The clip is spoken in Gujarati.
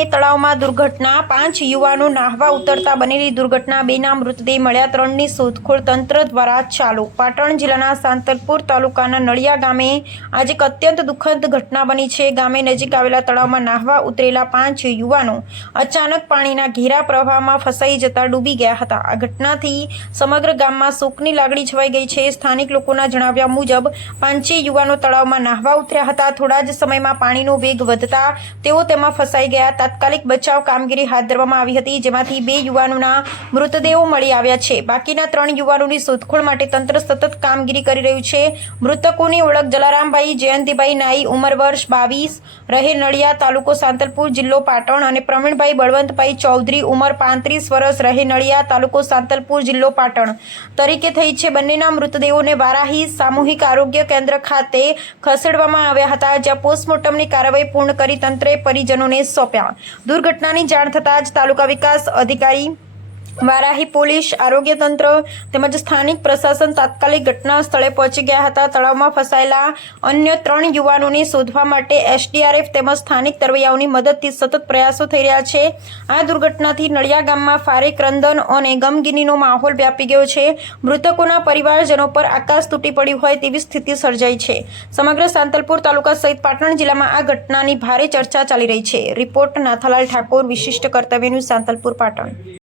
એ તળાવમાં દુર્ઘટના. પાંચ યુવાનો નાહવા ઉતરતા બનેલી દુર્ઘટના બેના મૃતદેહ મળ્યા ત્રણની શોધખોળ તંત્ર દ્વારા ચાલુ. પાટણ જિલ્લાના સાંતલપુર તાલુકાના નળિયા ગામે આજે એક અત્યંત દુઃખદ ઘટના બની છે. ગામે નજીક આવેલા તળાવમાં નાહવા ઉતરેલા પાંચ યુવાનો અચાનક પાણીના ઘેરા પ્રવાહમાં ફસાઈ જતા ડૂબી ગયા હતા. આ ઘટનાથી સમગ્ર ગામમાં શોકની લાગણી છવાઈ ગઈ છે. સ્થાનિક લોકોના જણાવ્યા મુજબ, પાંચે યુવાનો તળાવમાં નાહવા ઉતર્યા હતા. થોડા જ સમયમાં પાણીનો વેગ વધતા તેઓ તેમાં ફસાઈ ગયા તાત્કાલિક બચાવ કામગીરી હાથ ધરવામાં આવી હતી, જેમાંથી બે યુવાનોના મૃતદેહો મળી આવ્યા છે. બાકીના ત્રણ યુવાનોની શોધખોળ માટે તંત્ર સતત કામગીરી કરી રહ્યું છે. મૃતકોની ઓળખ જલારામભાઈ જયંતિભાઈ નાઈ, ઉંમર વર્ષ બાવીસ, રહે નડિયા તાલુકો સાંતલપુર જિલ્લો પાટણ અને પ્રવીણભાઈ બળવંતભાઈ ચૌધરી, ઉંમર પાંત્રીસ વર્ષ, રહે નડિયા તાલુકો સાંતલપુર જિલ્લો પાટણ. તરીકે થઈ છે બંનેના મૃતદેહોને વારાહી સામૂહિક આરોગ્ય કેન્દ્ર ખાતે ખસેડવામાં આવ્યા હતા, જ્યાં પોસ્ટમોર્ટમની કાર્યવાહી પૂર્ણ કરી તંત્રે પરિજનોને સોંપ્યા. દુર્ઘટનાની જાણ થતાં જ તાલુકા વિકાસ અધિકારી વારાહી પોલીસ, આરોગ્ય તંત્ર તેમજ સ્થાનિક પ્રશાસન તાત્કાલિક ઘટના સ્થળે પહોંચી ગયા હતા. તળાવમાં ફસાયેલા અન્ય ત્રણ યુવાનોને શોધવા માટે એસડીઆરએફ તેમજ સ્થાનિક તરવૈયાઓની મદદથી સતત પ્રયાસો થઈ રહ્યા છે. આ દુર્ઘટનાથી નળિયા ગામમાં ફારે ક્રંદન અને ગમગીનીનો માહોલ વ્યાપી ગયો છે. મૃતકોના પરિવારજનો પર આકાશ તૂટી પડ્યું હોય તેવી સ્થિતિ સર્જાઈ છે. સમગ્ર સાંતલપુર તાલુકા સહિત પાટણ જિલ્લામાં આ ઘટનાની ભારે ચર્ચા ચાલી રહી છે. રિપોર્ટ નાથાલાલ ઠાકોર, વિશિષ્ટ કર્તવ્યનું સાંતલપુર પાટણ.